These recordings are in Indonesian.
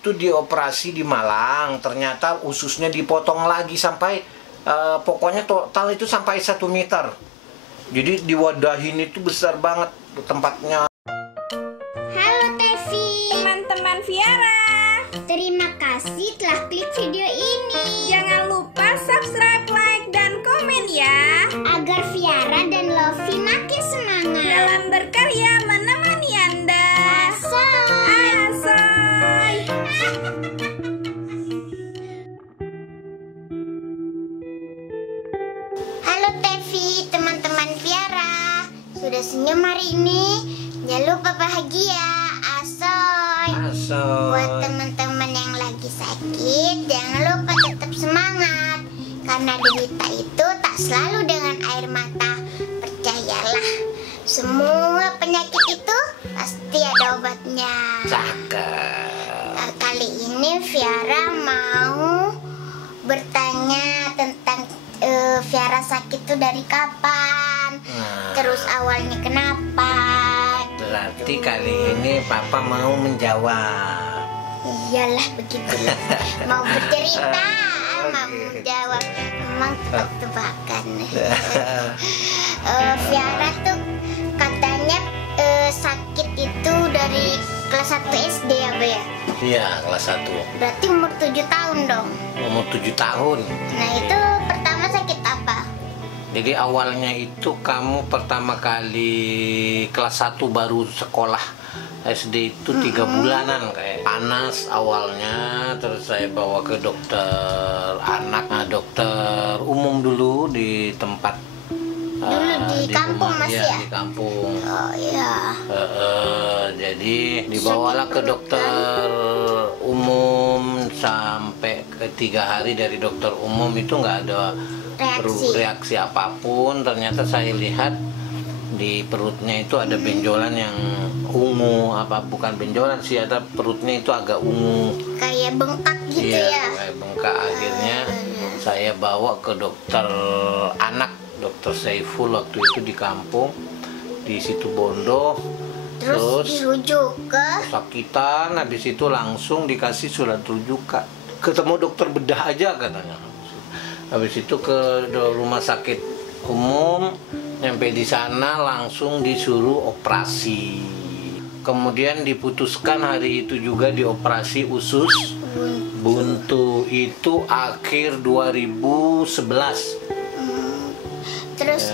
Itu dioperasi di Malang, ternyata ususnya dipotong lagi sampai pokoknya total itu sampai 1 meter. Jadi diwadahin itu besar banget tempatnya. Halo Tevi, Teman-teman Viara, terima kasih telah klik video ini. jangan lupa subscribe, like, dan komen ya, Agar Viara dan Lofi makin semangat dalam berkarya menemani Anda. Asoy. Asoy. Halo Tevi, teman-teman Viara. Sudah senyum hari ini? Jangan lupa bahagia. Asoy. Buat teman-teman yang lagi sakit, jangan lupa tetap semangat. Karena derita itu tak selalu dengan air mata. Percayalah, semua penyakit itu pasti ada obatnya. Cakep. Kali ini Viara mau bertanya tentang Viara sakit tuh dari kapan? Terus awalnya kenapa? Berarti kali ini Papa mau menjawab. Iyalah begitu. Mau bercerita, mau menjawab. Memang tebak-tebakan. Viara tuh katanya sakit itu dari kelas 1 SD ya, Be? Iya, kelas 1. Berarti umur 7 tahun dong. Umur 7 tahun. Nah itu pertama sakit apa? Jadi awalnya itu kamu pertama kali kelas 1 baru sekolah SD itu 3 bulanan kayak panas awalnya, terus saya bawa ke dokter anak, dokter umum dulu di tempat Dulu di kampung rumah, Mas ya, ya? di kampung. Oh iya. Jadi dibawalah ke dokter umum sampai ke 3 hari dari dokter umum itu nggak ada reaksi apapun. Ternyata saya lihat di perutnya itu ada benjolan yang ungu, bukan benjolan sih, ada perutnya itu agak ungu. Kayak bengkak gitu Iya, ya? kayak bengkak. Akhirnya saya bawa ke dokter anak, dokter Saiful waktu itu di kampung di situ Bondo. Terus dirujuk ke Sakitan, habis itu langsung dikasih surat rujukan. Ketemu dokter bedah aja katanya. Habis itu ke rumah sakit umum, nyampe di sana langsung disuruh operasi. Kemudian diputuskan hari itu juga dioperasi usus buntu, itu akhir 2011. Terus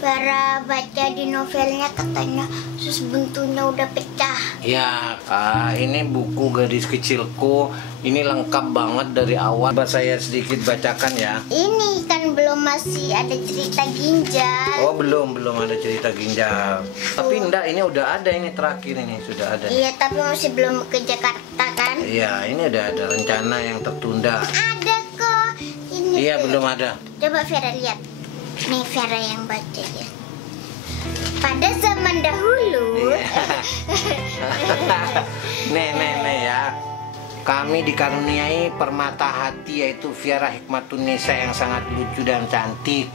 Viara baca di novelnya katanya usus buntunya udah pecah. Ya, ini buku Gadis Kecilku. Ini lengkap banget dari awal. Saya sedikit bacakan ya. Ini kan belum masih ada cerita ginjal. Oh, belum ada cerita ginjal. Tapi enggak, ini udah ada, ini terakhir ini sudah ada. Iya, tapi masih belum ke Jakarta kan? Iya, ini udah ada rencana yang tertunda. Ada kok. Ini Iya, tuh. belum ada. Coba Viara lihat. Nih Viara yang baca ya. Pada zaman dahulu, Nih ya. Kami dikaruniai permata hati, yaitu Viara Hikmatunisa yang sangat lucu dan cantik.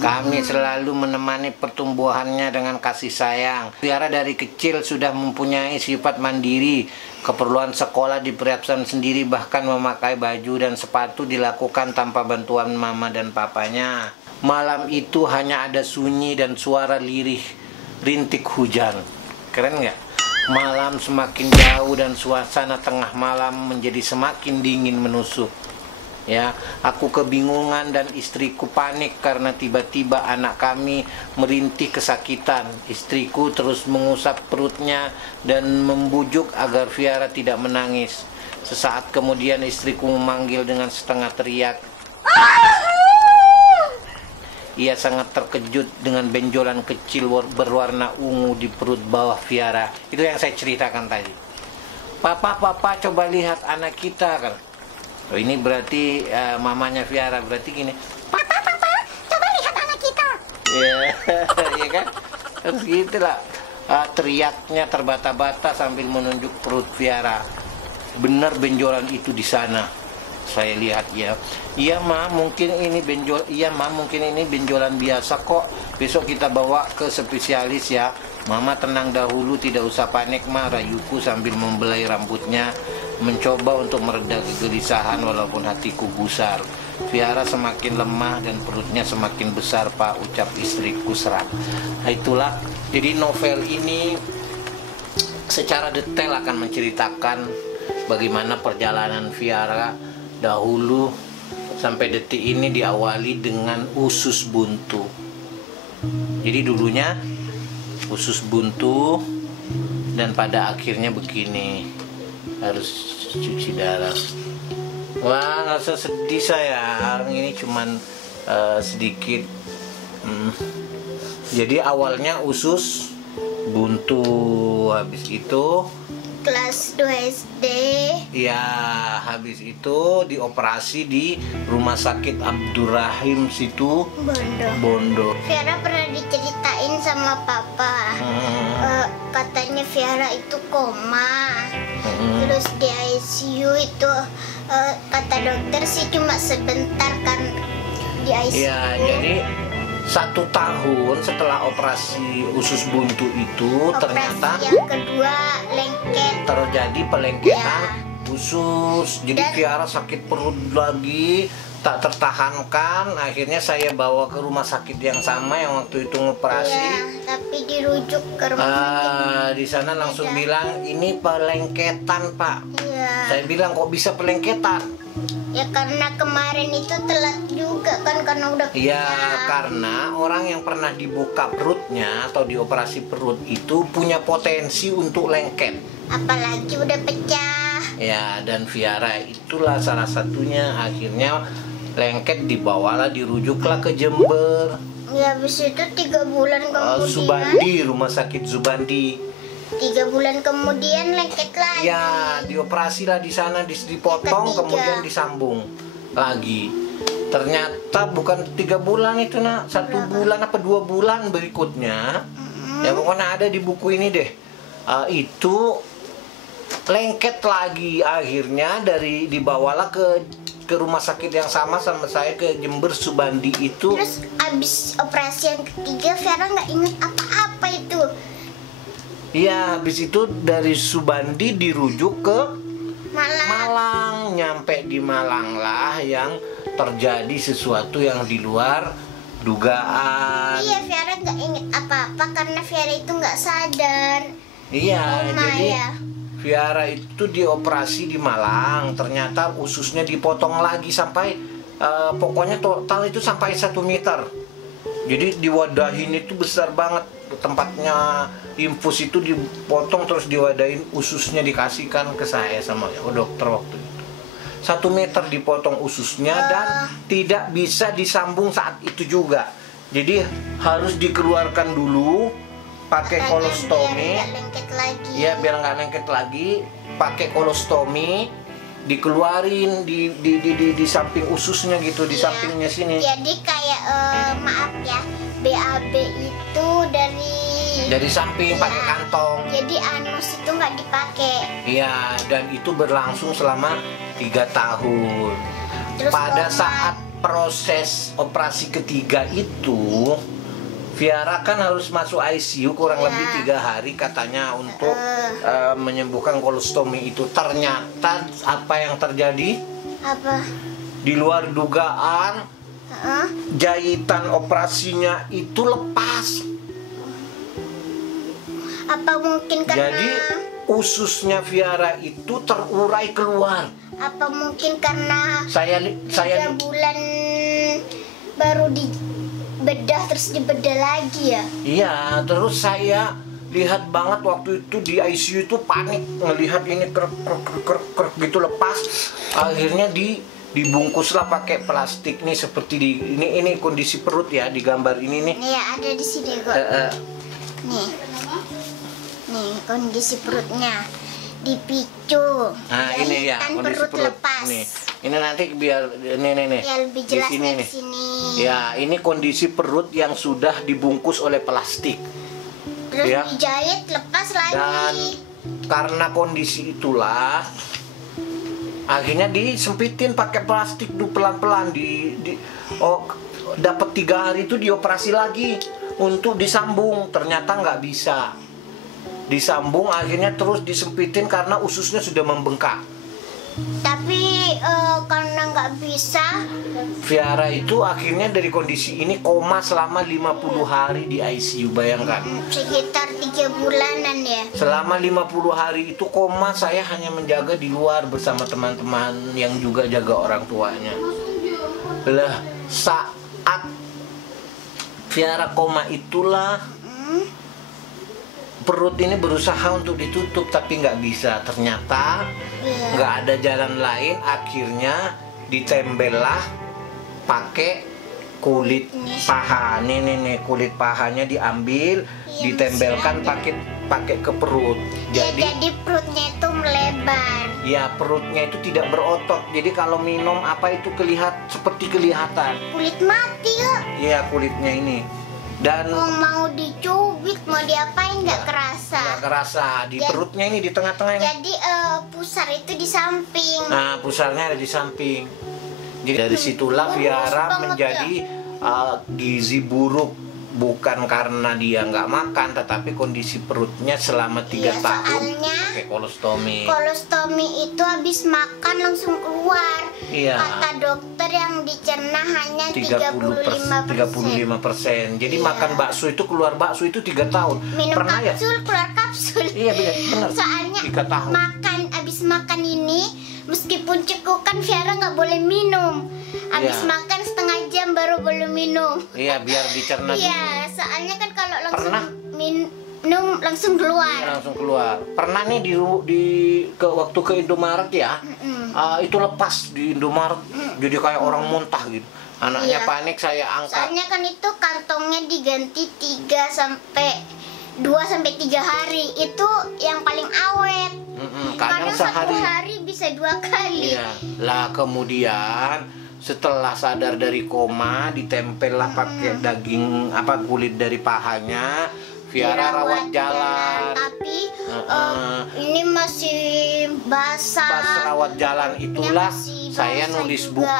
Kami selalu menemani pertumbuhannya dengan kasih sayang. Viara dari kecil sudah mempunyai sifat mandiri. Keperluan sekolah dipersiapkan sendiri, bahkan memakai baju dan sepatu dilakukan tanpa bantuan mama dan papanya. Malam itu hanya ada sunyi dan suara lirih rintik hujan. Keren nggak? Malam semakin jauh dan suasana tengah malam menjadi semakin dingin menusuk. Ya, aku kebingungan dan istriku panik karena tiba-tiba anak kami merintih kesakitan. Istriku terus mengusap perutnya dan membujuk agar Viara tidak menangis. Sesaat kemudian istriku memanggil dengan setengah teriak. Ia sangat terkejut dengan benjolan kecil berwarna ungu di perut bawah Viara. Itu yang saya ceritakan tadi. Papa, coba lihat anak kita kan. Oh, ini berarti mamanya Viara, berarti gini. Papa, coba lihat anak kita. Iya kan? Terus gitulah. Teriaknya terbata-bata sambil menunjuk perut Viara. Benar benjolan itu di sana. Saya lihat ya. Iya ma, mungkin ini benjolan biasa kok. Besok kita bawa ke spesialis ya. Mama tenang dahulu, tidak usah panik ma, rayuku sambil membelai rambutnya. mencoba untuk mereda kegelisahan walaupun hatiku gusar. Viara semakin lemah dan perutnya semakin besar, Pak, ucap istriku serak. Nah, itulah, jadi novel ini secara detail akan menceritakan bagaimana perjalanan Viara dahulu sampai detik ini, diawali dengan usus buntu. Jadi dulunya usus buntu dan pada akhirnya begini, harus cuci darah. Wah, nggak usah sedih sayang, ini cuman sedikit. Jadi awalnya usus buntu, habis itu kelas 2 SD. ya, habis itu dioperasi di Rumah Sakit Abdurrahim situ Bondo. Viara pernah diceritain sama papa, katanya Viara itu koma. Terus di ICU itu kata dokter sih cuma sebentar kan di ICU. Ya, jadi 1 tahun setelah operasi usus buntu itu Operasi ternyata yang kedua lengket. terjadi pelengketan usus. Jadi Viara sakit perut lagi, tak tertahankan. Akhirnya saya bawa ke rumah sakit yang sama yang waktu itu ngoperasi. Ya, tapi dirujuk ke rumah sakit. Di sana langsung bilang ini pelengketan, Pak. Iya. Saya bilang kok bisa pelengketan? Ya karena kemarin itu telat juga kan, karena udah Ya, punya. karena orang yang pernah dibuka perutnya atau dioperasi perut itu punya potensi untuk lengket. Apalagi udah pecah. Ya, dan Viara itulah salah satunya. Akhirnya lengket, dibawalah, dirujuklah ke Jember. Ya habis itu 3 bulan kemudian. Subandi, Rumah Sakit Subandi. 3 bulan kemudian lengket lagi. Ya, dioperasi lah di sana, dipotong, Ketiga. kemudian disambung lagi. Ternyata bukan 3 bulan itu, nak, 1 bulan apa 2 bulan berikutnya. Ya pokoknya ada di buku ini deh. Itu lengket lagi. Akhirnya dibawalah ke rumah sakit yang sama saya, ke Jember Subandi itu. Terus abis operasi yang ketiga Viara nggak inget apa-apa itu. Iya, habis itu dari Subandi dirujuk ke Malah Malang. Nyampe di Malang lah yang terjadi sesuatu yang di luar dugaan. iya Viara nggak inget apa-apa karena Viara itu nggak sadar. Iya, Koma jadi ya. Viara itu dioperasi di Malang. Ternyata ususnya dipotong lagi sampai pokoknya total itu sampai 1 meter. Jadi diwadahin itu besar banget. Tempatnya infus itu dipotong terus diwadahin, ususnya dikasihkan ke saya sama dokter waktu itu. 1 meter dipotong ususnya dan tidak bisa disambung saat itu juga. Jadi harus dikeluarkan dulu pakai Katanya kolostomi. biar nggak lengket lagi. Ya, biar nggak lengket lagi, pakai kolostomi, dikeluarin di samping ususnya gitu, di Iya. sampingnya sini. Jadi kayak maaf ya, BAB itu Dari samping pakai kantong. Jadi anus itu nggak dipakai. Iya, dan itu berlangsung selama 3 tahun. Terus Pada koma. saat proses operasi ketiga itu, Viara kan harus masuk ICU kurang lebih 3 hari katanya untuk menyembuhkan kolostomi itu. Ternyata apa yang terjadi? Apa? Di luar dugaan, jahitan operasinya itu lepas. Apa mungkin karena? Jadi ususnya Viara itu terurai keluar. Apa mungkin karena Saya 3 bulan baru dibedah terus dibedah lagi ya? Iya, terus saya lihat banget waktu itu di ICU itu panik ngelihat ini krek gitu lepas. Akhirnya dibungkuslah pakai plastik nih seperti ini kondisi perut ya, di gambar ini nih. Nih ada di sini kok. Nih kondisi perutnya dipicu. Nah, ini ya Jahitan kondisi perut. lepas. Nih. Ini nanti biar nih. Ya lebih Di jelas sini di nih. sini. Ya, ini kondisi perut yang sudah dibungkus oleh plastik. Terus Ya. dijahit lepas lagi. Dan karena kondisi itulah akhirnya disempitin pakai plastik dulu pelan-pelan dapat 3 hari itu dioperasi lagi untuk disambung. Ternyata nggak bisa disambung, akhirnya terus disempitin karena ususnya sudah membengkak. Tapi karena nggak bisa. Viara itu akhirnya dari kondisi ini koma selama 50 hari di ICU, bayangkan. Sekitar 3 bulanan ya. Selama 50 hari itu koma, saya hanya menjaga di luar bersama teman-teman yang juga jaga orang tuanya. Lah, saat Viara koma itulah perut ini berusaha untuk ditutup tapi nggak bisa. Ternyata nggak ada jalan lain, akhirnya ditembellah pakai kulit paha. Nih kulit pahanya diambil, ditembelkan pakai ke perut. Jadi perutnya itu melebar. Ya, perutnya itu tidak berotot. Jadi kalau minum apa itu seperti kelihatan. Kulit mati kok. Iya, kulitnya ini. Dan mau dicubit, mau diapain nggak kerasa. nggak kerasa di perutnya ini, di tengah-tengah ini. Jadi pusar itu di samping. Nah, pusarnya ada di samping. Jadi dari situlah Viara menjadi gizi buruk, bukan karena dia nggak makan, tetapi kondisi perutnya selama 3 tahun pakai kolostomi. Kolostomi itu habis makan langsung keluar. Iya. Kata dokter yang dicerna hanya 35%. Jadi makan bakso itu, keluar bakso itu 3 tahun. Minum Pernah kapsul, ya? keluar kapsul. Iya benar. Soalnya 3 tahun. habis makan ini, meskipun cekukan Viara nggak boleh minum. Habis Iya. makan setengah jam baru boleh minum. Iya, biar dicerna dulu. Iya, soalnya kan kalau langsung Pernah? minum langsung keluar. Iya, langsung keluar. Pernah nih waktu ke Indomaret ya, itu lepas di Indomaret, jadi kayak orang muntah gitu. Anaknya Iya. panik, saya angkat. Soalnya kan itu kantongnya diganti 2 sampai 3 hari. Itu yang paling awet. Kadang Satu sehari. hari bisa 2 kali. Iya. Lah kemudian setelah sadar dari koma, ditempellah pakai daging kulit dari pahanya. Viara rawat jalan. Tapi ini masih basah. Pas rawat jalan itulah masih saya basah nulis juga.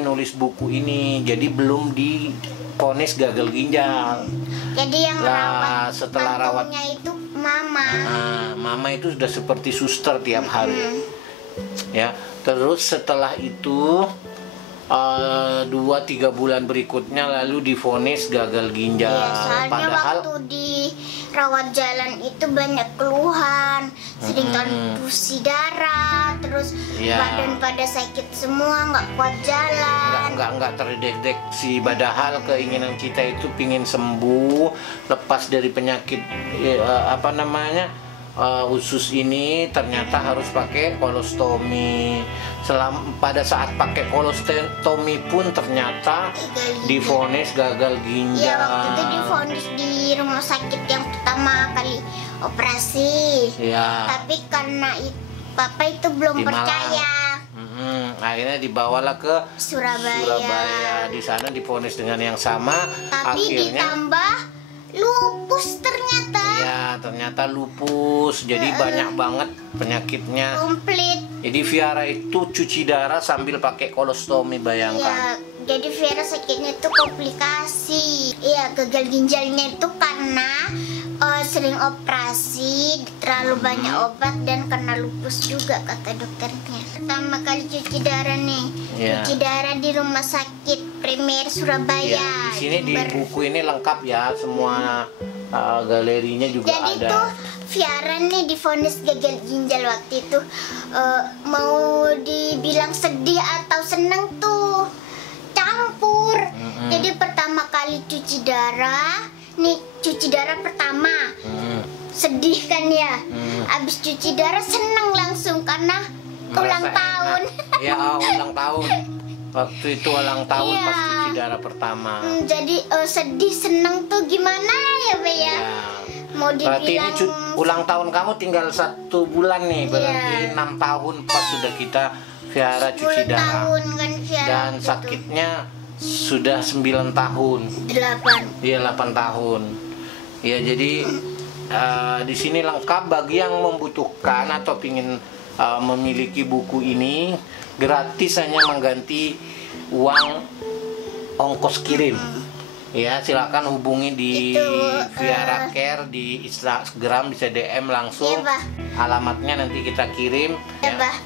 nulis buku ini. Jadi belum divonis gagal ginjal. Jadi yang Lah, rawat setelah rawat- kantongnya itu mama. Mama itu sudah seperti suster tiap hari. Ya, terus setelah itu 2-3 bulan berikutnya lalu divonis gagal ginjal. Iya, soalnya Padahal waktu di rawat jalan itu banyak keluhan, sering transfusi darah, terus Iya. badan pada sakit semua, nggak kuat jalan. nggak terdeteksi. Padahal keinginan kita itu pingin sembuh, lepas dari penyakit usus ini, ternyata harus pakai kolostomi. Pada saat pakai kolostomi pun ternyata divonis gagal ginjal. Iya, waktu itu divonis di rumah sakit yang pertama kali operasi. Iya. Tapi karena papa itu belum Di Malang. percaya. Akhirnya dibawalah ke Surabaya. Di sana divonis dengan yang sama. Tapi Akhirnya ditambah lupus ternyata. ya, ternyata lupus. Jadi banyak banget penyakitnya. Komplit. Jadi Viara itu cuci darah sambil pakai kolostomi, bayangkan. Ya, jadi Viera sakitnya itu komplikasi. Iya, gagal ginjalnya itu karena sering operasi, terlalu banyak obat, dan karena lupus juga kata dokternya. Pertama kali cuci darah nih, Iya. cuci darah di rumah sakit Premier Surabaya. Ya, di sini di Jember. buku ini lengkap ya, semua galerinya juga Jadi ada. tuh Viara nih divonis gagal ginjal waktu itu, mau dibilang sedih atau seneng tuh campur. Jadi pertama kali cuci darah, nih cuci darah pertama sedih kan ya. Abis cuci darah seneng langsung karena ulang Merasa tahun. enak. Ya, ulang tahun. Waktu itu ulang tahun Iya. pas cuci darah pertama. Jadi sedih seneng tuh gimana ya Be ya? Ya. Mau Berarti ini dibilang ulang tahun kamu tinggal 1 bulan nih, berarti Iya. 6 tahun pas sudah kita Viara 10 cuci darah. tahun kan Viara Dan gitu. sakitnya sudah 9 tahun. 8. Iya, 8 tahun. Ya, jadi di sini lengkap bagi yang membutuhkan atau ingin memiliki buku ini, gratis, hanya mengganti uang ongkos kirim. Ya, silakan hubungi di Viara Care di Instagram, bisa DM langsung. Iya, Bah. Alamatnya nanti kita kirim. Iya, Bah.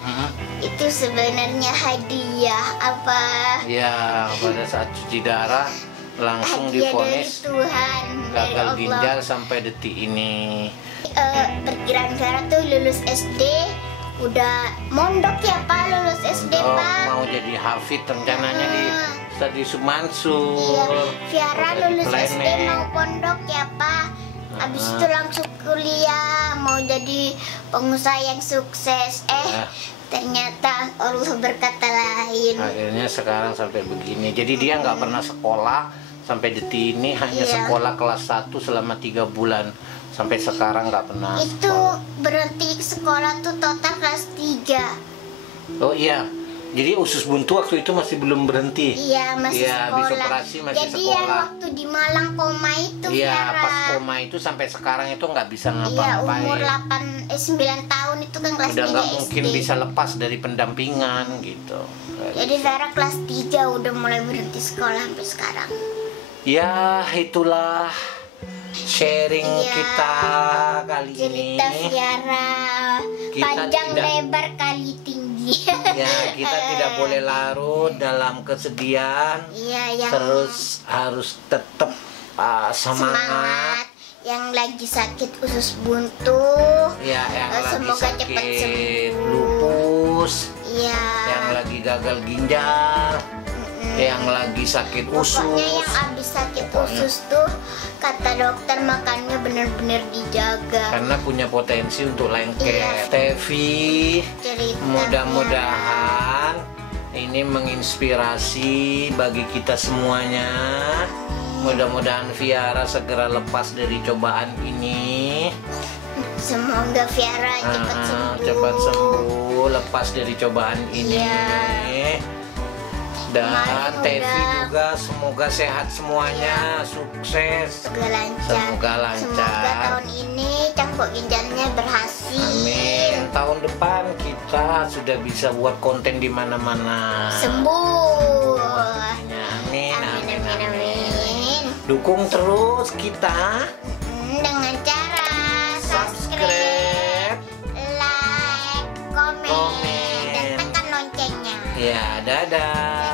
itu sebenarnya hadiah apa? Ya, pada saat cuci darah langsung Hadiah dari divonis Tuhan, dari gagal Allah. ginjal sampai detik ini. Perkiraan Vera tuh lulus SD udah mondok ya Pak, lulus SD Untuk Pak. mau jadi hafid rencananya di Stadi Sumansur. Iya, Viara udah lulus SD di-planning. mau pondok ya Pak. Habis itu langsung kuliah, mau jadi pengusaha yang sukses. Ya. Ternyata Allah berkata lain. Akhirnya sekarang sampai begini. Jadi dia nggak pernah sekolah sampai detik ini, hanya Iya. sekolah kelas 1 selama 3 bulan. Sampai sekarang nggak pernah Itu sekolah. berhenti sekolah tuh total kelas 3. Oh iya, jadi usus buntu waktu itu masih belum berhenti. Iya, masih Iya, habis sekolah. operasi masih Jadi sekolah. yang waktu di Malang koma itu Iya, Viara. pas koma itu sampai sekarang itu nggak bisa Iya, ngapa-ngapain. umur 9 tahun itu kan kelas Udah 3 nggak SD. mungkin bisa lepas dari pendampingan gitu. Jadi Vera kelas 3 udah mulai berhenti sekolah sampai sekarang. Ya, itulah sharing Iya, kita kali ini. Cerita Viara Kita panjang tidak- lebar kali tinggi. Ya, kita tidak boleh larut dalam kesedihan. Iya, yang Terus harus tetap semangat. semangat. Yang lagi sakit usus buntu. Ya, yang lagi Semoga cepat sakit sembuh. lupus, Iya. yang lagi gagal ginjal, yang lagi sakit usus. Pokoknya yang habis sakit usus tuh kata dokter makannya benar-benar dijaga. Karena punya potensi untuk lengket. Iya. Tevi, Cerita mudah-mudahan ini menginspirasi bagi kita semuanya. Mudah-mudahan Viara segera lepas dari cobaan ini. Semoga Viara cepat sembuh. Cepat sembuh, lepas dari cobaan ini. Iya. Dan Mari Tevi udah. juga semoga sehat semuanya, sukses. Semoga lancar. Semoga lancar. Semoga tahun ini cangkok ginjalnya berhasil. Amin. Tahun depan kita sudah bisa buat konten di mana-mana. Sembuh. Amin, Amin, amin, amin. Dukung terus kita. Dengan cara Subscribe. like, komen, Komen. dan tekan loncengnya. Ya, dadah.